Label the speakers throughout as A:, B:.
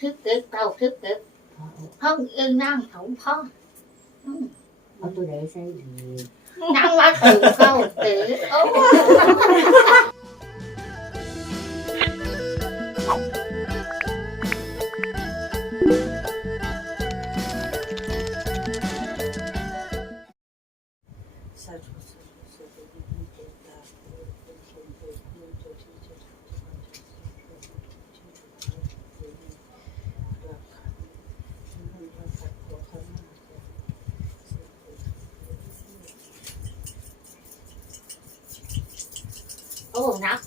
A: ทิพเก็บเก้าทิพเก็บ
B: พ่อเอา
A: ห้อง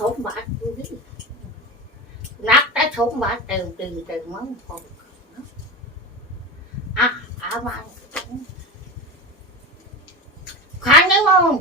A: สมบัติดูดินักแต่สมบัติเต็มตีเต็มมั้งพออะอาวันขันนี่มอง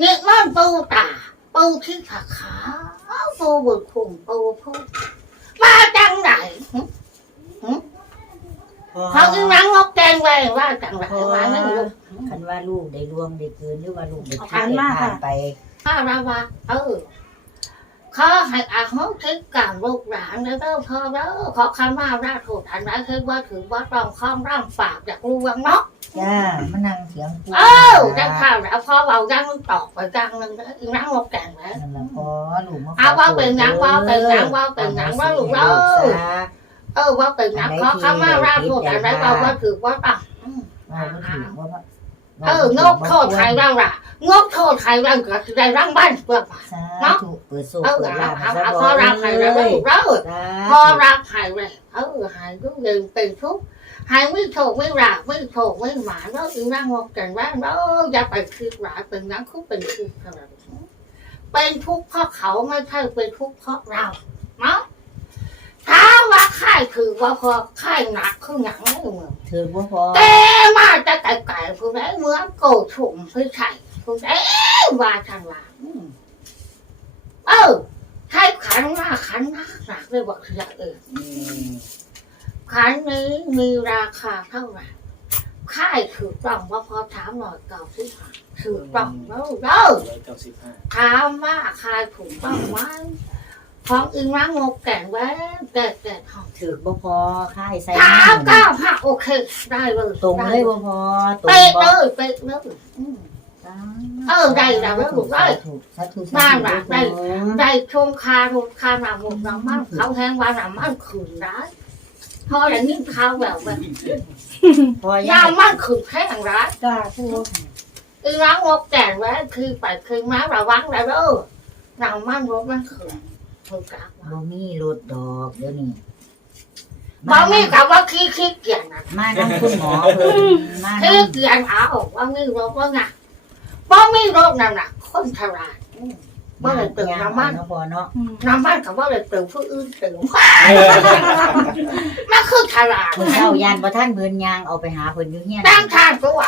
A: นี่มันปูตาปูที่ขาขาปูบุญคุมปูพูมาจังไหนหึ
B: พ่อ
A: เขาจึงนั่งงอกแกงไว้ว่าจังไหนว่าไม่รู้
B: คันว่าลูกได้รวมได้เกินหรือว่าลูกได้
C: เอา
B: คิด
C: ขัน
B: ได้
C: มา
B: ผ่า
C: ค่ะ
B: นไป
A: ข้าราว่าเออ เขาให้อาหงทิศการลูกหลานแล้วเด้อพ่อเด้อขอคำว่าราถูกอันนั้นคือว่าถือว่าต้องข้อมร่างปากจากรูวังเนาะ
B: จ้ามานั่งเถียงกู
A: เออจังข้าวแล้วพ่อเบายังตอกไปจังนึงเด้ออีนั่งงอกแกงแล้ว
B: นั่นล่ะพ่อลูกมา
A: เอาว่าเป็นหยังว่าเป็นหยังว่าเป็นหยังว่าลูกเด้อเออว่าเป็นนักขอคำว่าราถูกอันนั้นเราว่าถือว่าต้อง อืม
B: ว่าบ่ถือว่าบ่
A: เอองกโทษใครบ้างล่ะงกโทษใครบ้างก็จะได้ร่างบ้านเพื่อ
B: สาธุเปิดโซ่
A: เออ
B: เปิด
A: เอา
B: ลาภ
A: เอา
B: ซะ
A: เอา
B: บ่
A: พอรับให้แล้วลูกเด้อ
B: สา
A: พอ
B: ธุ
A: รับหายเลยเออหายทุกอย่างเป็นทุกข์หายไม่โถกไม่หลากไม่โถกไม่หมาแล้วอีนั่งงงกันว่าแล้วอย่าไปคิดหลายเป็นนักคุกเป็นทุกข์เท่านั้นเป็นทุกข์เพราะเขาไม่ใช่เป็นทุกข์เพราะเราเนาะถ้าว่าค่ายถือว่าพอค่ายหนักขึ้นหนังไม่เหมือน
B: ถือบ่พอ
A: แกมาจะไก่ไก่ผู้ใดเหมือนโกถุงผู้ชายผู้ใดว่าทางหลังเออใช้ขันมาขันหนักหนักเลยบอกเสียเออ
B: อืม
A: ขันนี้มีราคาเท่าไหร่ค่ายถือต้องว่าพอถามหน่อยเก่าที่ผ่านถือต้องแล้วเด้อ
D: ร้อยเก้าสิบห้า
A: ถามว่าคายถูกต้องไหม ของอึงว่างกแก่งแว้แก่แก่ทอง
B: ถือบ่พอค่ายใส่
A: สามเก้าห้าโอเค ได้เลย
B: ตรงเลยบ่พอตรง
A: เป๊ะ
B: บ่
A: เลยเป๊ะเลยอืมเออได้แล้วแล้วลูกเอ้ย
B: สาธุสาธุ
A: บ้านหลังได้
B: สาธุ
A: ได้ชมคาชมคาหนาหมดน้ำมันเขาแห้งว่าน้ำมันขืนได้พออย่างนี้เขาแบบว่า
B: พอย่า
A: น้ำมันขืนแห้งร้าย
C: จ้าผู้
A: อีร้างงกแก่งไว้คือไปคือมาระวังแล้วเด้อน้ำมันรถมันขืน ถูกกัก
B: บ่มีรถดอกเดี๋ยวนี้
A: บอมีกับว่าขี้ขี้เกียจนะ
B: มานํคุณหมอเพิ่นมา
A: ขี้
B: นำ
A: เกียจเอาว่ามีรถว่าไงบอมีรถนั่นน่ะ คนฉลาดอืมบ่ได้ตื่นน้ำมัน
B: เนาะพอเนาะ
A: น้ำมันกับว่าเลยตื่นผู้อื่นตื่นมันคือฉลาด
B: เพิ่นเช้ายานบ่ทันเพิ่นย่างเอาไปหาเพิ่นอยู่เฮียน
A: ตั้งทางตัว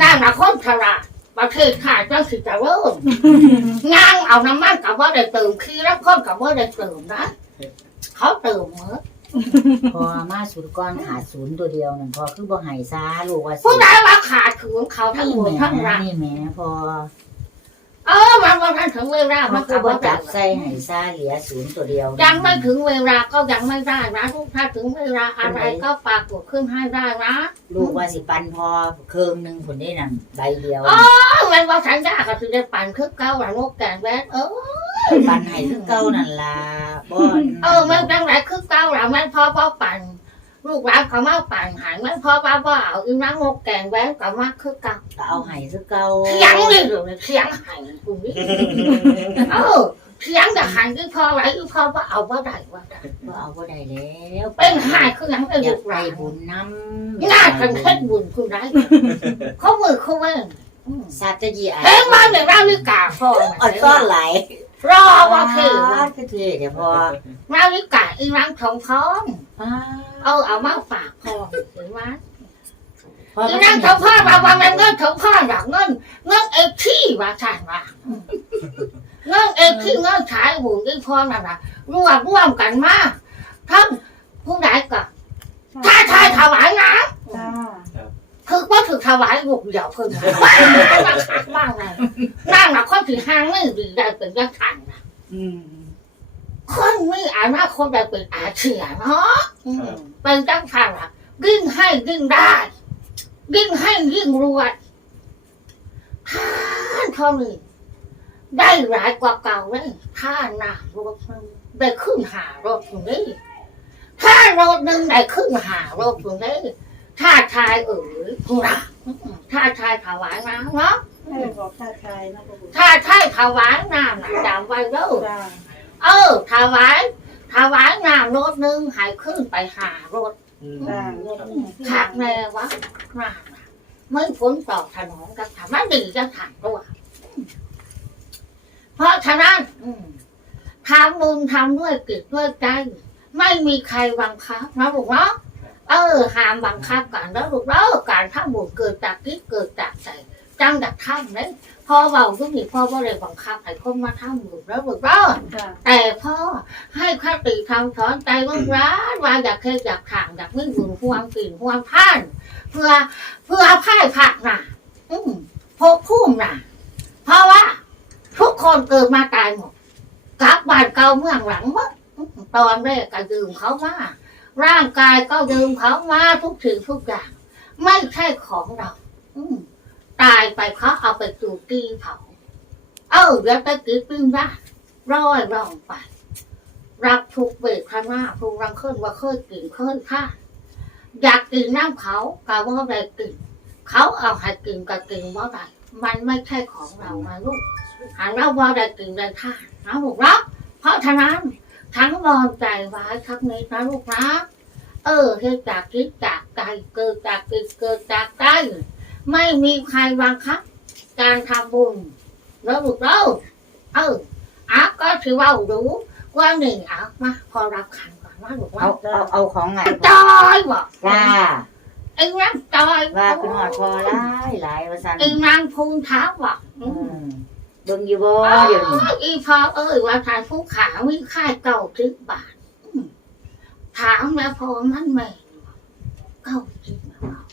A: นั่นน่ะคนฉลาด ประเทศขาดจังสิจะเริ่มงางเอาน้ำมันกับว่าได้ตื่นขี้แล้วคนกับว่าได้ตื่นนะ เขาตื่นเหมือน
B: พอมาศูนย์ก่อนขาดศูนย์ตัวเดียวนั่นพอคือบ่ให้ซาลูกว่าสิ
A: ผู้ใดว่าขาดถึงเขาทั้ง
B: นี่
A: หมด
B: แหม่
A: ทั้งรัก
B: นี่แหม่พอ
A: เออมันวันนั้นถึงเวลา
B: มั
A: มันน
B: คื
A: ก็
B: อบ่
A: ว่า
B: จั
A: จั
B: บบใส่ให้ซาเหลือศูนย์ตัวเดียว
A: ยังไม่ถึงเวลาก็ยังไม่ได้นะทุกถ้าถึงเวลาอะไรก็ปรากฏขึ้นให้ได้นะ
B: ลูกว่าสิปันพอเครื่องหนึงคนนี้นั่นใบเดียว
A: เออมันว่าสัญญาก็คือได้ปั่นคือเก้าหลังนกแก่แวดเออ
B: ปันให้คือเก่านั่นล่ะบ่
A: เออมันจังไรคือเก้าหลังมันพอพอปั่น ลูกหลานก็มาปั่นหายมันพอป้าว่าเอาอีนังนกแก่แวดก็มาคือเก้า
B: ก็เอาให้คือเก่า
A: เสียงนี่หรือเสียงหายกูนี่เออเสียงจะหายคือพอไรคือพอว่าเอาว่าได้ว่าได้
B: บ่เอาบ่ได้แล้ว
A: เป็นหายคือหยังไอ้
B: อ
A: ลู
B: ยาก
A: กห
B: ไป
A: ลาน
B: บุญนำ
A: ง่ายกันเฮ็ดบุญคุณได้เขามือเขาเว้น
B: สัตยีอะ
A: เฮ้ยมาในราฬิกาพ่อ
B: อ่อนก้อนไหล
A: รอว่าคือว่า
B: คือเท่เดี๋ยวพอ
A: นาฬิกาอีรังทองทอง
B: ป้า
A: เอาเอามาฝากพ่อเห็นไหม
B: พอ
A: อีรังทองพ่อมาว่ามันเงินทองพ่อหลักเงินเงินเอฟที่ว่าใช่ว่าเงินเอฟที่เงินขายหุ่นที่พ่อนั่นน่ะรวมร่วมกันมาทั้งผู้ใดก็ถ้าชายถวายนะ
C: จ้า
A: คือว่า ถือถวายบุกเดี่ยวเพิ่งว้าวมาขัดมากเลยนั่งน่ะคนถือห้างไม่ดีได้เป็นยังขันนะ
C: อืม
A: คนงไม่อนาคตได้เป็นอาเชียเนาะอืมเป็นจังทางละยิ่งให้ยิ่งได้ยิ่งให้ยิ่งรวยท่านเท่านี้ได้หลายกว่าเก่าเลยท่านหนารถหนึงได้ขึ้นหารถตรงนี้ถ้ารถหนึ่งได้ขึ้นหารถตรงนี้ถ้าชายเอ๋ยผู้รักอืม ถ้าชายถวายน้ำเนาะ
C: ให้บอกท่าทายนะพ่อปู่
A: ถ้าชายถวายน้ำน่ะจำไว้เด้อ
C: จ้า
A: เออถวายถวายน้ำรถหนึงใหายขึ้นไปหารถ
C: จ้ารถ
A: ขาดแน่วะน้ำไม่พ้นตอบถนนกับถามว่าดีจะถามตัวเพราะฉะนั้นอืมทำบุญทำด้วยจิตด้วยใจไม่มีใครบังคับนะลูกเนาะ เออหามบังคับกันแล้วลูกเนาการทำบุญเกิดจากจิตเกิดจากใจจังดักทำเนี่ยพ่อเบาทุกทีพ่อก็เลยบังคับให้คนมาทำบุญแล้วลูกเนาะ
C: จ้า
A: แต่พ่อให้คติคำสอนใจว่าร้านว่าอยากเคยอยากถางอยากไม่บุญห่วงกลิ่นห่วงท่าน เพื่อเพื่อพ่ายผักน่ะ อืมพกพุ่มน่ะ เพราะว่า ทุกคนเกิดมาตายหมดกลับบ้านเก่าเมืองหลังหมดอืมตอนแรกก็ยืมเขามา ร่างกายก็ยืมเขามาทุกสิ่งทุกอย่าง ไม่ใช่ของเรา อืตายไปเขาเอาไปจูกีเผาเออเดี๋ยวไปกินปิ้งได้ร้อยร่องไป รับทุกเวทนาทุกรังเคลื่อนว่าเคยกินเคยค่าอยากกินน้ำเขากะว่าได้กินเขาเอาให้กินก็กินว่าได้มันไม่ใช่ของเราไงลูกหาเราว่าได้กินได้ท่านะลูกนะเพราะฉะนั้น ทั้งรอนใจไว้ทั้งนี้นะลูกนะเออเกิดจากคิดจากใจเกิดจากกิจเกิดจากใจไม่มีใครบังคับ การทำบุญแล้วลูกเราเอออะก็ถือว่ารู้ว่าหนึ่งอะมาพอรับขันก่อนว่าบอกว่า
B: เอาเอาเอาของไง
A: จอยบอก
B: จ้า
A: ไอ้นั่งจอย
B: ว่าคุณหอดพอหลายหลายว่าซั่น
A: ไอ้นางพูนเท้าบอก
B: อืม เบิ่งอยู่บ่เดี๋ยวนี้
A: อีพอเอ้ยว่าทานผู้ขาวิค่ายเก่าสิบบาทอืมถามแล้วพอมันแม่เก้าสิบนะบอก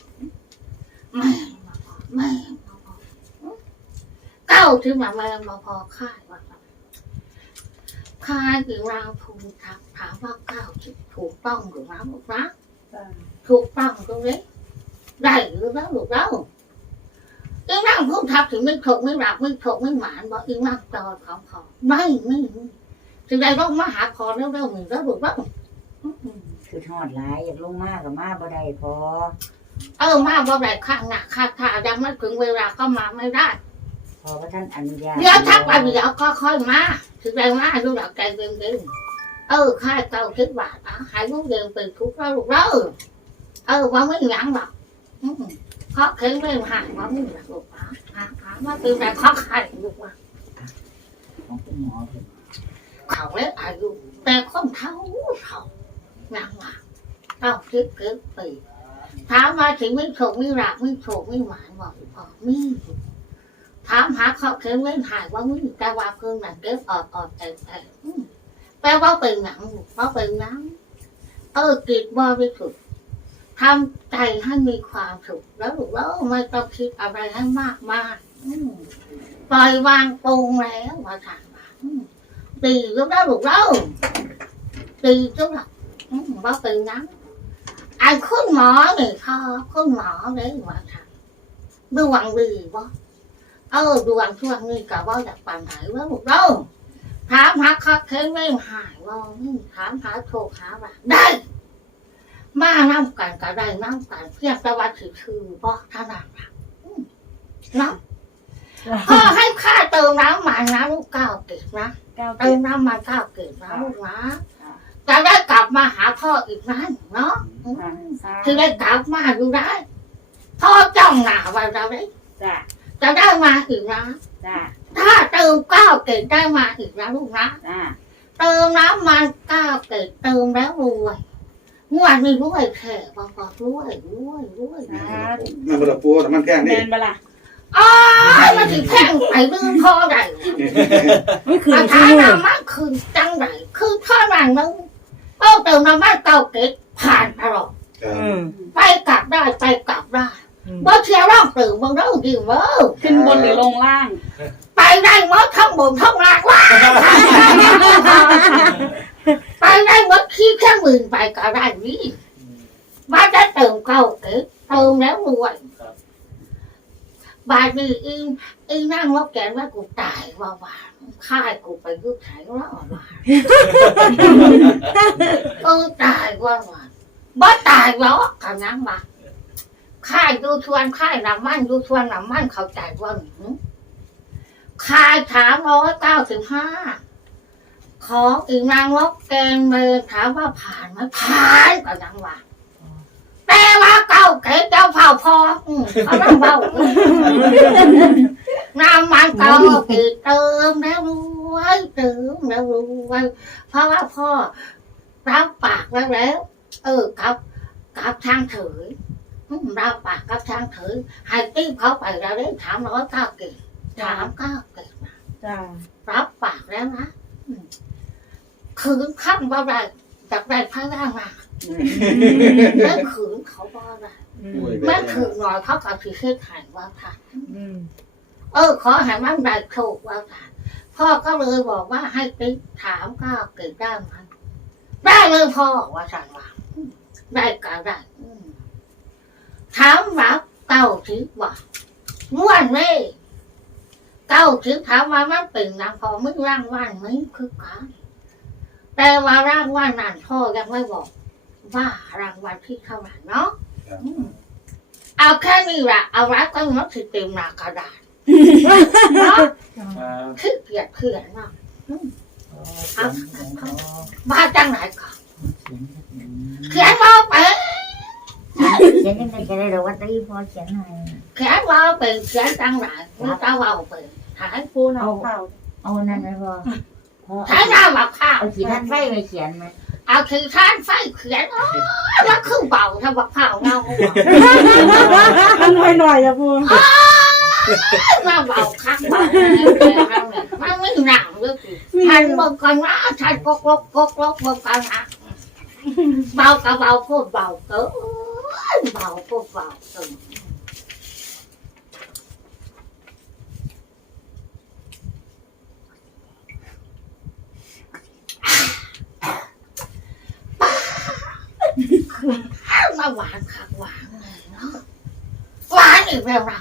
A: แม่มาพอแม่มาพออืมเก้าสิบมาแม่มาพอค่ายว่าค่ายคือรางพูนทักถามว่าเก้าสิบถูกต้องหรือไม่ถูกนะ
C: จ้า
A: ถูกต้องตรงนี้ได้หรือแล้วหรือแล้ว อีนั่งพูดทับถึงไม่ถูกไม่รับไม่ถูกไม่หมานบอกอีนั่งจอของพอไม่ไม่ไม่ถึงได้ต้องมาหาพอแล้วแล้วหนึ่งแล้วหรือแล้วอืม
B: คือทอดหลายอยากลงมาก็มาบ่ได้พอ
A: เออมาบ่ได้ข้างหน้าข้างขายังไม่ถึงเวลาก็มาไม่ได้
B: พอว่าท่านอนุญาต
A: เดี๋ยวทักไปเดี๋ยวก็ค่อยมาถึงได้มาดูดอกใจเย็นๆเออค่าเก้าสิบบาทอะหายลูกเดินเป็นทุกข์แล้วลูกแล้วเออว่าไม่หยังหรอกอืม เพราะเคยไม่ห่างว่าไม่หยังลูกนะหาหามาเป็นแต่ข้อไข่ลูกว่า
B: หมอเขา
A: เล็กอายุแต่คนเท่าเท่าหนังว่าเก้าสิบเกิดปีถามมาถึงไม่โฉกไม่รักไม่โฉกไม่หวานบอกพอมีถามหาเขาเคยเล่นหายว่ามีแต่ว่าเพิ่งหนังเก็บออกออกแต่แต่แปลว่าเป็นหนังว่าเป็นหนังเออจิตบริสุทธิ์ ทำใจให้มีความสุขแล้วลูกแล้วไม่ต้องคิดอะไรให้มากมายอืมปล่อยวางปรงแล้วว่าถามว่าอืมดี lúc đó ลูกแล้วดีจุ๊บหรอกอืมว่าเป็นนังไอ้คุณหมอนี่ค่ะคุณหมอ đấy ว่าถามดวงดีบ่เออดวงช่วงนี้ก็ว่าอยากปันไหนว่าลูกแล้วถามหาคักเทนไม่หายว่าถามหาโชคหาว่าได้ มาน้ำกันก็ได้น้ำกันเพียงแต่ว่าถือคือบ่ท่านั้นล่ะอืมเนาะพ่อให้ค่าเติมน้ำมันนะลูกเก้าเก็บนะ
C: เก้า
A: เติมน้ำมันเก้าเก็บนะลูกนะจะได้กลับมาหาพ่ออีกนั้นเนาะอืมถึงได้กลับมาดูได้พ่อจ้องหน้าไว้เราได้
C: จ้า
A: จะได้มาอีกนะ
C: จ้า
A: ถ้าเติมเก้าเก็บได้มาอีกนะลูกนะ
C: จ้า
A: เติมน้ำมันก้าวเกิดเติมแล้วรวย งวดนี้รวยแค่บอกบอกรวยรวยรวยนะ
D: มันบ่ละปูแต่มันแกล้ง
C: แม
D: นี่
C: นบละ
A: อ๋อมันถึงแพงไปลืมพอได้
C: ไม่คืน
A: อา
C: ชั่
A: ถาว
C: โมง
A: น้ำมันคืนจังไรคือเท่านั้นนึงเอาเติมน้ำมันเก้าเกิดผ่านตลอด
D: ครับ
C: อืม
A: ไปกลับได้ไปกลับได้บ่เที่ยวร่องตื่นมึงเด้อดิเว้อ
C: ขึ้นบนหรือลงล่าง
A: ไปได้หมดทั้งบนทั้งล่างว่า ไปได้หมดขี้แค่หมื่นไปก็ได้นี่ว่าจะเติมเก้าเก๋เติมแล้วรวย
E: ครับ
A: บาทนี้อีอีนั่งว่าแกนว่ากูตายว่าว่าฆ่ากูไปยุบไถว่าว่าเออตายว่าว่าบ่ตายหรอกกันนั้นมาค่ายดูชวนค่ายน้ำมันดูชวนน้ำมันเข้าใจว่าหนูค่ายสามร้อยเก้าสิบห้า ของอีนางว่าแกนเมอถามว่าผ่านไหมผ่านกันนั้นว่าแต่ว่าเก้าเก๋เจ้าเผาพออืมเขาต้องเบาน้ำมันเก่าติดเติมแล้วรวยเติมแล้วรวยเพราะว่าพ่อรับปากแล้วแล้ว เออกับกับทางเถยอืมรับปากกับทางเถยให้ติ้งเขาไปแล้วได้ถามร้อยเก้าเก่งถามเก้าเก่งนะ
C: จ้า
A: รับปากแล้วนะอืม ขืนขั้นบ่ได้จากได้พระร่างมาแม่ขืนเขาบ่ได้
C: อื
D: โอ้
C: ม
D: ย
A: แม่ขืนหน่อยเขากับที่เคยขายว่าค่ะ
C: อืม
A: เออ ขอให้มันได้โชคว่าค่ะพ่อก็เลยบอกว่าให้ติ๊กถามก็เกิดได้ไหมันได้เลยพ่อว่าสั่งว่าอืมได้ก็ได้อืมถามรับเก้าทิศว่าม้วนไหมเก้าทิศถามว่ามันเป็นนางพอไม่ร่างว่านไหมคือกัน แต่ว่าร่างว่านนั่นพ่อยังไม่บอก ว่ารางวัลที่เท่าไหร่เนาะอืมเอาแค่นี้ละเอารักก็มันสิเต็มหน้ากระดาษเนาะ
E: ครับ
A: ขี้เกียจเขื่อนเนาะ
B: เขียนเขียนอ๋อ
A: มาจังไหนก่อน
B: เขียน
A: เขียนว่าเป็น
B: เขียนยังไงก็ได้หรอกว่าตีพอเขียนให้
A: เขียนว่าเป็นเขียนจังไหนมึงจะว่าเป็นหาย
C: ปูนเอาข้าว
B: เอานั่นไหมพ่อพ่อ
A: ใช้หน้าว่าข้าว
B: เอาขีดท่านไฟไปเขียนไหม
A: เอาถือท่านไฟเขียนโอ้ยว่าคือเบาถ้าว่าข้าวเงาหัว
C: อันหน่อยหน่อยอะปู
A: ว่าเบาข้างเบามันไม่หนังเลยท่านบอกก่อนว่าท่านกกลกกกลกบอกกันนะเบากับเบาโคตรเบาเกินเบาโคตรเบาเกิน มาหวานค่ะหวานเลยเนาะหวานอีกแล้วนะ